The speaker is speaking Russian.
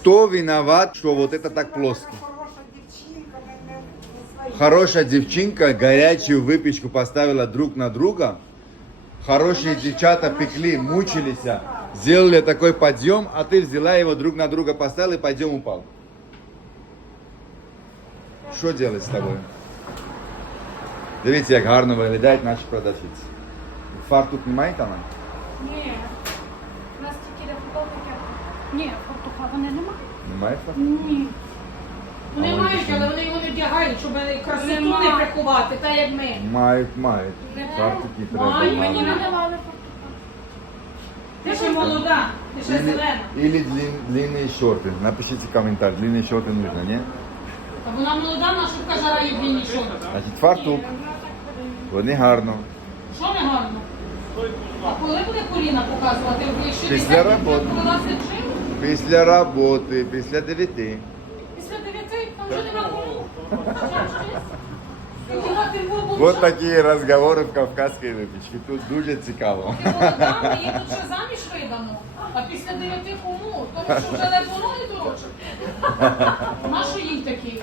Кто виноват, что вот это так плоско? Хороша дівчинка, не, не, не своя. Хорошая девчинка горячую выпечку поставила друг на друга. Хорошие девчата пекли, мучились, сделали такой подъем, а ты взяла его друг на друга поставила и подъем упал. Що делать з тобою? Дивіться, як гарно виглядають наші продавщиці. Фартук немає там? Ні. Ні, фартуха вони немає. Немає фартуку? Ні. Вони Ой, мають, що? але вони його не вдягають, щоб красоту Нема. не приховати, так як ми. Мають, мають. Фартуки треба. Мають, мати. мені Мені не не давали фартуха. Ти ще молода, ти ще Или, зелена. или длин, длинные шорты. Напишите комментарий. Длинные шорты нужно, не? Та вона молода, наша шубка жара є нічого. Значить, фартук. Вони гарно. Що не гарно? А коли буде Поліна показувати? Ви ще Після десять роботи. днів провела жив? Після роботи, після дев'яти. Після дев'яти там вже нема кому. Знімати бубу. Вот такі розговори в кавказькій випічці. Тут дуже цікаво. Ти молода, ми її тут ще заміж видамо. А після дев'яти кому? Тому що вже ледве ноги дорожче. Нащо їй такі?